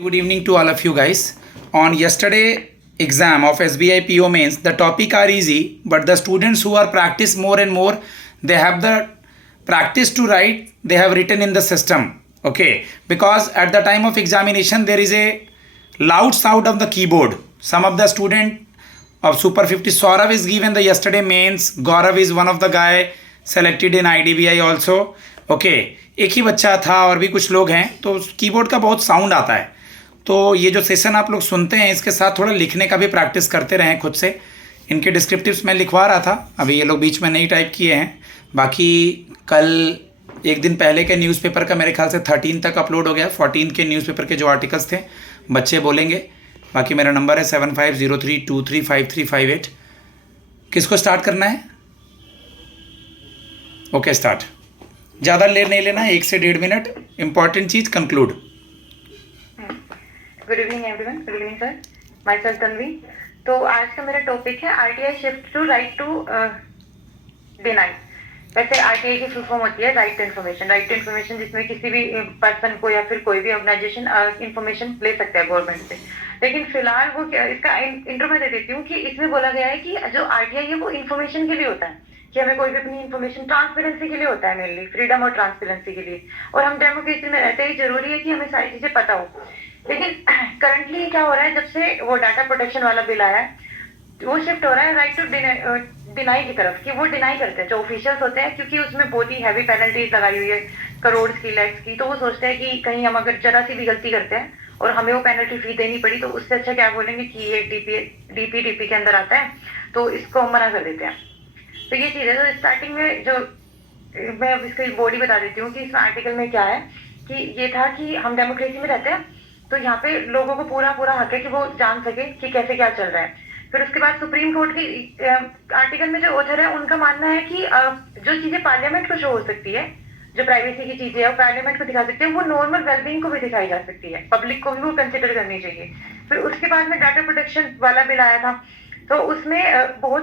Good evening to all of you guys. On yesterday exam of SBI PO mains, the topic are easy, but the students who are practice more and more, they have the practice to write, they have written in the system. Okay, because at the time of examination there is a loud sound of the keyboard. Some of the student of Super 50 Saurav is given the yesterday mains. Gaurav is one of the guy selected in IDBI also. Okay एक ही बच्चा था और भी कुछ लोग हैं, तो keyboard का बहुत साउंड आता है। तो ये जो सेशन आप लोग सुनते हैं इसके साथ थोड़ा लिखने का भी प्रैक्टिस करते रहें खुद से। इनके डिस्क्रिप्टिव्स मैं लिखवा रहा था, अभी ये लोग बीच में नहीं टाइप किए हैं। बाकी कल एक दिन पहले के न्यूज़पेपर का मेरे ख्याल से 13 तक अपलोड हो गया। 14 के न्यूज़पेपर के जो आर्टिकल्स थे बच्चे बोलेंगे। बाकी मेरा नंबर है 7503235358। किसको स्टार्ट करना है? Okay start. ज़्यादा नहीं लेना है, 1 से 1.5 मिनट। इंपॉर्टेंट चीज़ conclude. Good evening everyone. Good evening sir, myself Tanvi. तो आज का मेरा टॉपिक है RTI shift to right to deny. वैसे आरटीआई की फुल फॉर्म होती है right to information. Right to information जिसमें किसी भी पर्सन को या फिर कोई भी ऑर्गेनाइजेशन इन्फॉर्मेशन ले सकता है गवर्नमेंट से। लेकिन फिलहाल वो इसका इंट्रो मैं दे देती हूँ कि इसमें बोला गया है कि जो आरटीआई है वो इन्फॉर्मेशन के लिए होता है, कि हमें कोई भी अपनी इन्फॉर्मेशन ट्रांसपेरेंसी के लिए होता है, मेनली फ्रीडम और ट्रांसपेरेंसी के लिए। और हम डेमोक्रेसी में रहते ही जरूरी है कि हमें सारी चीजें पता हो। लेकिन करंटली क्या हो रहा है, जब से वो डाटा प्रोटेक्शन वाला बिल आया है वो शिफ्ट हो रहा है राइट टू डिनाई की तरफ, कि वो डिनाई करते हैं जो ऑफिशियल्स होते हैं, क्योंकि उसमें बहुत ही हैवी पेनल्टीज लगाई हुई है, करोड़ की, लैक्स की। तो वो सोचते हैं कि कहीं हम अगर जरा सी भी गलती करते हैं और हमें वो पेनल्टी फी देनी पड़ी तो उससे अच्छा क्या बोलेंगे कि ये डीपीटीपी के अंदर आता है, तो इसको हम मना कर देते हैं। तो ये चीज़ है। तो स्टार्टिंग में जो मैं अब इसकी बॉडी बता देती हूँ कि इस आर्टिकल में क्या है, कि ये था कि हम डेमोक्रेसी में रहते हैं तो यहाँ पे लोगों को पूरा हक है कि वो जान सके कि कैसे क्या चल रहा है। फिर उसके बाद सुप्रीम कोर्ट की आर्टिकल में जो ऑथर है उनका मानना है कि जो चीजें पार्लियामेंट को शो हो सकती है, जो प्राइवेसी की चीजें है वो पार्लियामेंट को दिखा सकते हैं, वो नॉर्मल वेलबींग को भी दिखाई जा सकती है, पब्लिक को भी वो कंसिडर करनी चाहिए। फिर उसके बाद में डाटा प्रोटेक्शन वाला बिल आया था, तो उसमें वो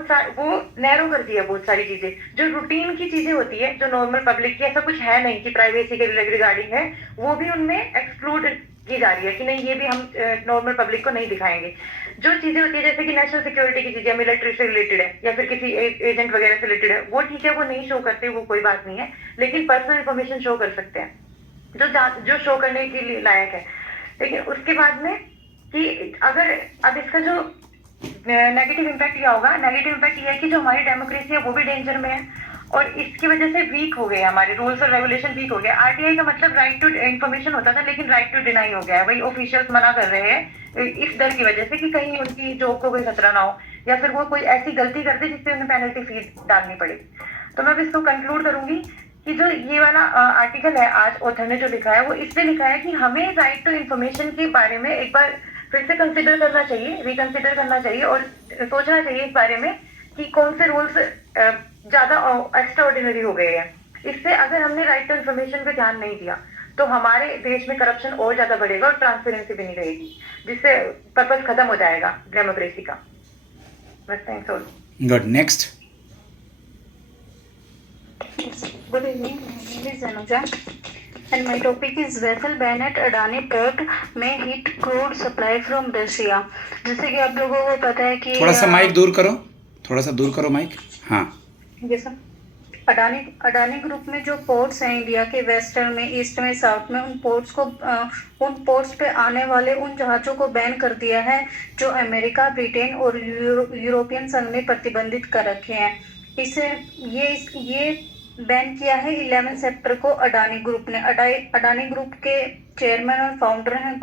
नैरो कर दिया बहुत सारी चीजें, जो रूटीन की चीजें होती है, जो नॉर्मल पब्लिक की ऐसा कुछ है नहीं कि प्राइवेसी के रिगार्डिंग है, वो भी उनमें एक्सक्लूड की जा रही है कि नहीं ये भी हम नॉर्मल पब्लिक को नहीं दिखाएंगे। जो चीजें होती है जैसे कि नेशनल सिक्योरिटी की चीजें, मिलिट्री से रिलेटेड है या फिर किसी एजेंट वगैरह से रिलेटेड है, वो ठीक है, वो नहीं शो करते, वो कोई बात नहीं है। लेकिन पर्सनल इन्फॉर्मेशन शो कर सकते हैं जो शो करने के लिए लायक है। लेकिन उसके बाद में कि अगर अब इसका जो नेगेटिव इम्पैक्ट क्या होगा, नेगेटिव इम्पैक्ट ये है कि जो हमारी डेमोक्रेसी है वो भी डेंजर में है और इसकी वजह से वीक हो गए हमारे रूल्स और रेगुलेशन, वीक हो गया। आरटीआई का मतलब राइट टू इन्फॉर्मेशन होता था, लेकिन राइट टू डिनाई हो गया है। वही ऑफिशियल्स मना कर रहे हैं इस डर की वजह से कि कहीं उनकी जॉब को कोई खतरा ना हो या फिर वो कोई ऐसी गलती कर दे जिससे उन्हें पेनल्टी फीस डालनी पड़े। तो मैं इसको कंक्लूड करूंगी कि जो ये वाला आर्टिकल है आज ऑथर ने जो लिखा है वो इसलिए लिखा है कि हमें राइट टू इन्फॉर्मेशन के बारे में एक बार फिर से कंसिडर करना चाहिए, रिकंसिडर करना चाहिए और सोचना चाहिए इस बारे में कि कौन से रूल्स ज्यादा एक्स्ट्रा ऑर्डिनरी हो गए हैं। इससे अगर हमने राइट टू इन्फॉर्मेशन पे ध्यान नहीं दिया तो हमारे देश में करप्शन और ज्यादा बढ़ेगा और ट्रांसपेरेंसी भी नहीं रहेगी, जिससे पर्पस खत्म हो जाएगा डेमोक्रेसी का। बस, thanks all. Good, next. Good evening, my name is Anuja and my topic is vessel ban at Adani port may hit crude supply from Russia। जैसे कि आप लोगों को पता है कि थोड़ा सा माइक दूर करो, थोड़ा सा दूर करो माइक। हाँ, जैसा अडानी ग्रुप में जो पोर्ट्स हैं इंडिया के वेस्टर्न में, ईस्ट में, साउथ में, उन पोर्ट्स पे आने वाले उन जहाज़ों को बैन कर दिया है जो अमेरिका, ब्रिटेन और यूरोपियन संघ ने प्रतिबंधित कर रखे हैं। इसे ये बैन किया है 11 सितंबर को अडानी ग्रुप ने। अडानी ग्रुप के चेयरमैन और फाउंडर हैं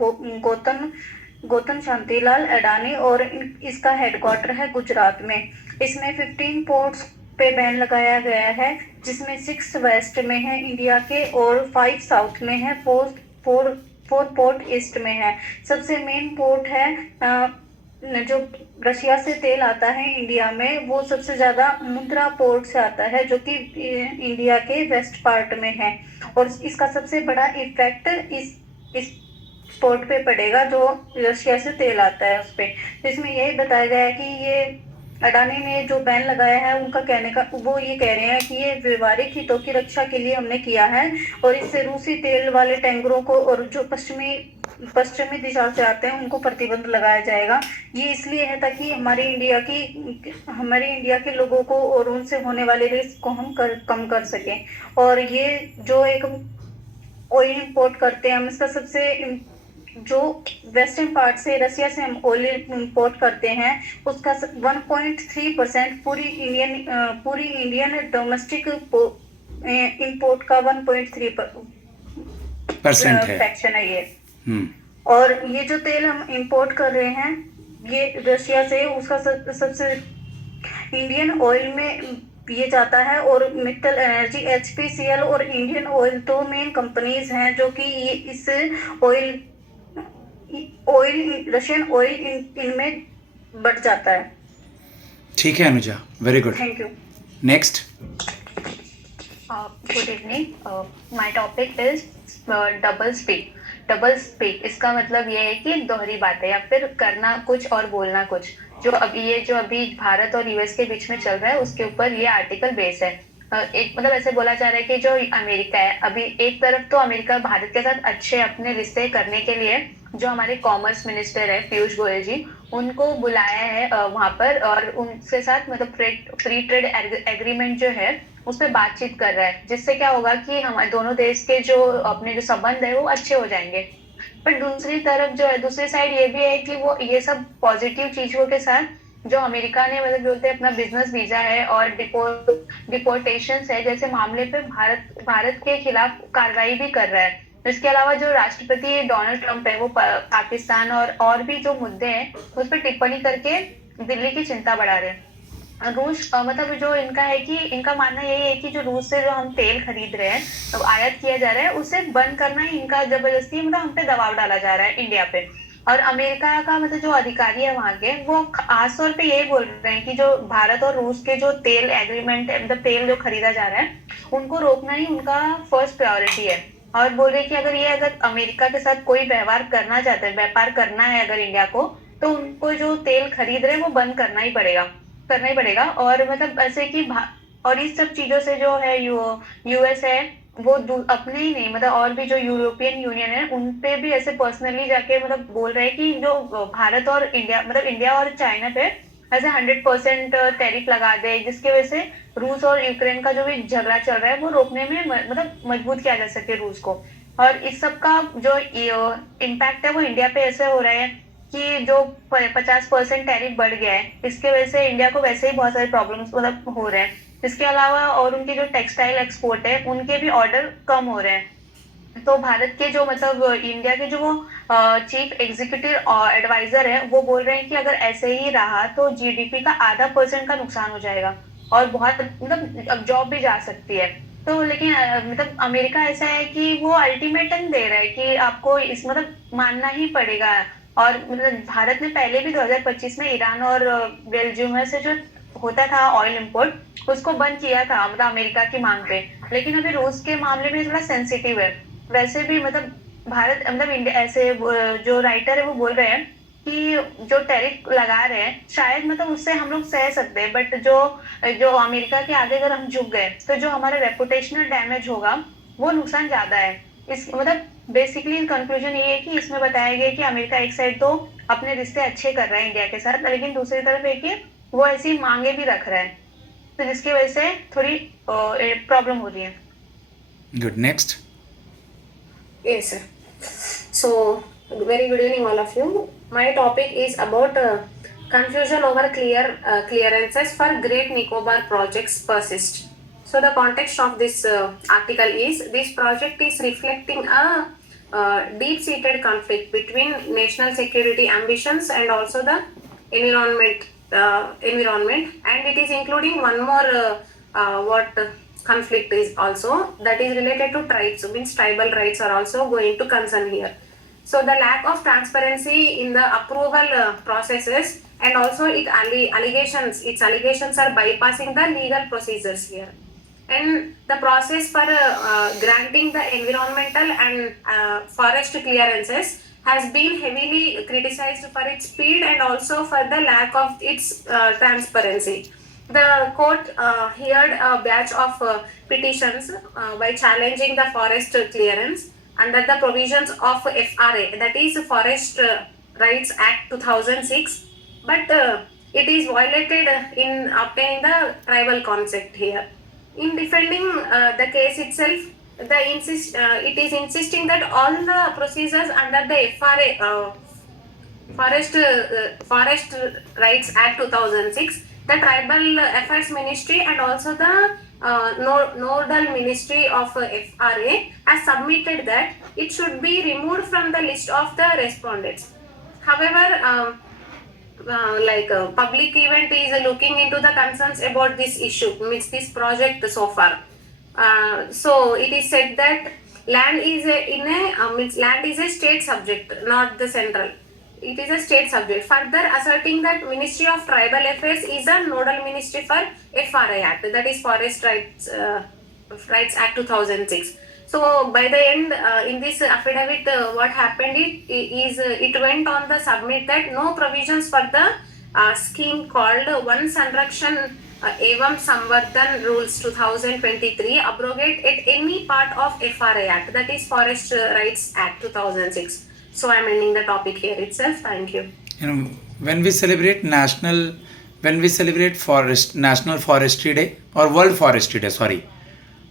गौतम शांतिलाल अडानी और इसका हेडक्वार्टर है गुजरात में। इसमें 15 पोर्ट्स पे बैन लगाया गया है, जिसमें 6 वेस्ट में है इंडिया के और 5 साउथ में है, 4 पोर्ट ईस्ट में है। सबसे मेन पोर्ट है जो रशिया से तेल आता है इंडिया में, वो सबसे ज्यादा मुंद्रा पोर्ट से आता है जो कि इंडिया के वेस्ट पार्ट में है। और इसका सबसे बड़ा इफेक्ट इस पोर्ट पे पड़ेगा जो रशिया से तेल आता है उस पे। तो इसमें यही बताया गया है कि ये अडानी ने जो बैन लगाया है उनका कहने का वो ये कह रहे हैं कि ये व्यवहारिक हितों की रक्षा के लिए हमने किया है और इससे रूसी तेल वाले टैंकरों को और जो पश्चिमी पश्चिमी दिशा से आते हैं उनको प्रतिबंध लगाया जाएगा। ये इसलिए है ताकि हमारी इंडिया के लोगों को और उनसे होने वाले रिस्क को हम कम कर सकें। और ये जो एक ऑयल इंपोर्ट करते हैं हम, इसका जो वेस्टर्न पार्ट से रसिया से हम ऑयल इंपोर्ट करते हैं उसका 1.3% पूरी इंडियन डोमेस्टिक इंपोर्ट का 1.3% है। फ्रैक्शन है ये। हम्म। और ये जो तेल हम इंपोर्ट कर रहे हैं ये रशिया से, उसका सबसे इंडियन ऑयल में ये जाता है। और मित्तल एनर्जी, एचपीसीएल और इंडियन ऑयल दो मेन कंपनीज हैं जो कि ये इस रशियन ऑयल इनमें बढ़ जाता है। ठीक है Anuja, very good. Thank you. Next. Good evening, my topic is double speak. Double speak इसका मतलब ये है कि दोहरी बातें या फिर करना कुछ और बोलना कुछ। जो अभी भारत और यूएस के बीच में चल रहा है उसके ऊपर ये आर्टिकल बेस है। एक मतलब ऐसे बोला जा रहा है कि जो अमेरिका है, अभी एक तरफ तो अमेरिका भारत के साथ अच्छे अपने रिश्ते करने के लिए जो हमारे कॉमर्स मिनिस्टर है पीयूष गोयल जी, उनको बुलाया है वहां पर, और उनके साथ मतलब फ्री ट्रेड एग्रीमेंट जो है उस पर बातचीत कर रहा है, जिससे क्या होगा कि हमारे दोनों देश के जो अपने जो संबंध है वो अच्छे हो जाएंगे। पर दूसरी तरफ जो है, दूसरी साइड ये भी है कि वो ये सब पॉजिटिव चीजों के साथ जो अमेरिका ने मतलब बोलते हैं अपना बिजनेस वीजा है और डिपोर्टेशन है जैसे मामले पे भारत के खिलाफ कार्रवाई भी कर रहा है। इसके अलावा जो राष्ट्रपति डोनाल्ड ट्रंप है वो पाकिस्तान और भी जो मुद्दे हैं उस पर टिप्पणी करके दिल्ली की चिंता बढ़ा रहे हैं। रूस मतलब जो इनका है कि इनका मानना यही है कि जो रूस से जो हम तेल खरीद रहे हैं तो आयात किया जा रहा है उसे बंद करना ही इनका जबरदस्ती मतलब हम पे दबाव डाला जा रहा है इंडिया पे। और अमेरिका का मतलब जो अधिकारी है वहां के वो खास तौर पे यही बोल रहे हैं कि जो भारत और रूस के जो तेल एग्रीमेंट है मतलब तेल जो खरीदा जा रहा है उनको रोकना ही उनका फर्स्ट प्रायोरिटी है। और बोल रहे कि अगर अमेरिका के साथ कोई व्यापार करना है अगर इंडिया को, तो उनको जो तेल खरीद रहे हैं वो बंद करना ही पड़ेगा। और मतलब ऐसे कि और इस सब चीजों से जो है यूएस है वो अपने ही नहीं मतलब और भी जो यूरोपियन यूनियन है उन पे भी ऐसे पर्सनली जाके मतलब बोल रहे हैं कि जो भारत और इंडिया मतलब इंडिया और चाइना पे ऐसे 100% टैरिफ लगा दे, जिसकी वजह से रूस और यूक्रेन का जो भी झगड़ा चल रहा है वो रोकने में मतलब मजबूत किया जा सके रूस को। और इस सब का जो इम्पैक्ट है वो इंडिया पे ऐसे हो रहा है कि जो 50% टैरिफ बढ़ गया है इसके वजह से इंडिया को वैसे ही बहुत सारे प्रॉब्लम्स मतलब हो रहे हैं। इसके अलावा और उनके जो टेक्सटाइल एक्सपोर्ट है उनके भी ऑर्डर कम हो रहे हैं। तो भारत के जो मतलब इंडिया के जो वो चीफ एग्जीक्यूटिव एडवाइजर है वो बोल रहे हैं कि अगर ऐसे ही रहा तो जीडीपी का 0.5% का नुकसान हो जाएगा और बहुत मतलब जॉब भी जा सकती है। तो लेकिन मतलब अमेरिका ऐसा है कि वो अल्टीमेटम दे रहा है कि आपको इस मतलब मानना ही पड़ेगा। और मतलब भारत ने पहले भी 2025 में ईरान और बेल्जियम से जो होता था ऑयल इंपोर्ट उसको बंद किया था मतलब अमेरिका की मांग पे। लेकिन अभी रूस के मामले में थोड़ा सेंसिटिव है। वैसे भी मतलब भारत मतलब इंडिया ऐसे जो राइटर है वो बोल रहे हैं कि जो टैरिफ लगा रहे हैं शायद मतलब उससे हम लोग सह सकते हैं, बट जो अमेरिका के आगे अगर हम झुक गए तो जो हमारा रेपुटेशनल डैमेज होगा वो नुकसान ज्यादा है। इस मतलब बेसिकली कंक्लूजन ये है कि इसमें बताया गया कि अमेरिका एक साइड तो अपने रिश्ते अच्छे कर रहा है इंडिया के साथ, लेकिन दूसरी तरफ है कि वो ऐसी मांगे भी रख रहा है, तो जिसकी वजह से थोड़ी प्रॉब्लम हो रही है। Good, next. Yes, sir. So, very good evening, all of you. My topic is about confusion over clearances for Great Nicobar projects persist. So, the context of this article is this project is reflecting a deep-seated conflict between national security ambitions and also the environment, and it is including one more conflict is also that is related to tribes, means tribal rights are also going to concern here. So the lack of transparency in the approval processes and also its allegations are bypassing the legal procedures here. And the process for granting the environmental and forest clearances has been heavily criticized for its speed and also for the lack of its transparency. The court heard a batch of petitions by challenging the forest clearance, under the provisions of FRA, that is Forest Rights Act 2006, but it is violated in obtaining the tribal concept here. In defending the case itself, it is insisting that all the procedures under the FRA, Forest Rights Act 2006, the Tribal Affairs Ministry and also the Nodal Ministry of FRA has submitted that it should be removed from the list of the respondents. However, public event is looking into the concerns about this issue, means this project so far. So it is said that land is a state subject, not the central. It is a state subject. Further asserting that Ministry of Tribal Affairs is a nodal ministry for FRA Act, that is Forest Rights Act 2006. So by the end, in this affidavit, what happened it went on the submit that no provisions for the scheme called One Sanrakshan Evam Samvardhan Rules 2023 abrogate at any part of FRA Act, that is Forest Rights Act 2006. So I am ending the topic here itself. Thank you. When we celebrate National Forestry Day or World Forestry Day,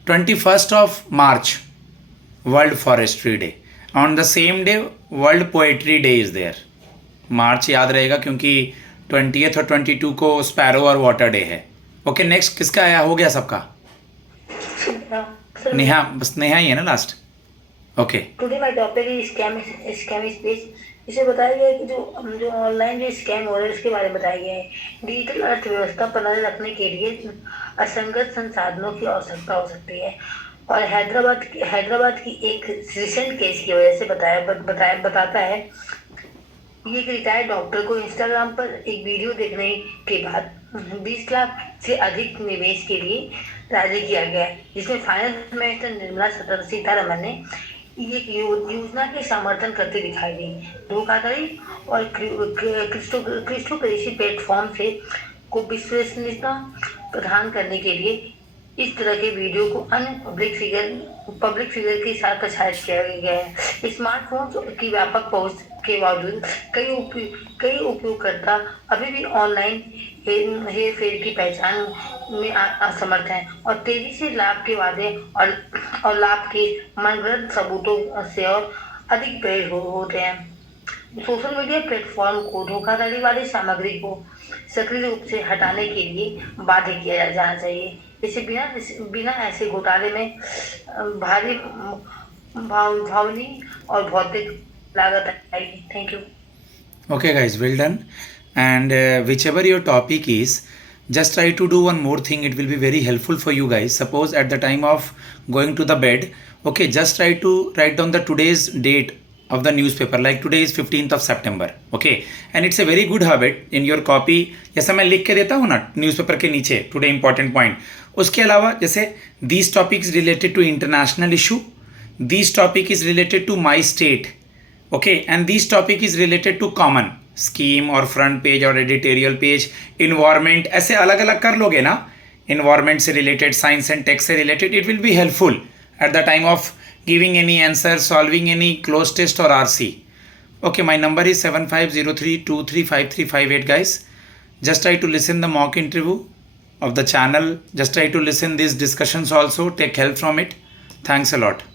21st of March, World Forestry Day. On the same day, World Poetry Day is there. मार्च याद रहेगा क्योंकि 20th और 22 को sparrow और water day है. Okay, next किसका आया? हो गया सबका? नेहा, बस नेहा ही है ना last. Okay. Today my topic is scam space. इसे बताया गया है कि जो ऑनलाइन जो स्कैम हो रहा है उसके बारे में बताया गया है. डिजिटल अर्थव्यवस्था बनाए रखने के लिए असंगत संसाधनों की आवश्यकता हो सकती है और हैदराबाद की एक रिसेंट केस की वजह से बताता है. ये एक रिटायर्ड डॉक्टर को इंस्टाग्राम पर एक वीडियो देखने के बाद 20 लाख से अधिक निवेश के लिए राजी किया गया, जिसमें फाइनेंस मिनिस्टर निर्मला सीतारमन ने एक योजना के समर्थन करते दिखाई दी. धोखाधड़ी और क्रिप्टोकरेंसी प्लेटफॉर्म से को विश्वसनीयता प्रदान करने के लिए इस तरह के वीडियो को अन्य पब्लिक फिगर के साथ प्रसारित किया गया है. स्मार्टफोन की व्यापक पहुंच के बावजूद कई उपयोगकर्ता अभी भी ऑनलाइन हेरफेर की पहचान में असमर्थ हैं और तेजी से लाभ के वादे और लाभ के मनगढ़ंत सबूतों से और अधिक प्रेरित होते हैं. सोशल मीडिया प्लेटफॉर्म को धोखाधड़ी वाली सामग्री को सक्रिय रूप से हटाने के लिए बाध्य किया जाना चाहिए. इसे बिना ऐसे घोटाले में भारी भावनी और भौतिक लागत आएगी. Thank you. Okay guys, well done. And whichever your topic is, just try to do one more thing. It will be very helpful for you guys. Suppose at the time of going to the bed, okay, just try to write down the today's date of the newspaper, like today is 15th of September, okay, and it's a very good habit in your copy. जैसा मैं लिख के देता हूँ ना newspaper के नीचे today important point, उसके अलावा जैसे this topic is related to international issue, this topic is related to my state, okay, and this topic is related to common scheme और फ्रंट पेज और एडिटोरियल पेज, इन्वायरमेंट, ऐसे अलग अलग कर लोगे ना, इन्वायरमेंट से रिलेटेड, साइंस एंड टेक से रिलेटेड, it will be helpful at the time of giving any answer, solving any close test or RC. Okay, my number is 7503235358 guys. Just try to listen the mock interview of the channel. Just try to listen these discussions also. Take help from it. Thanks a lot.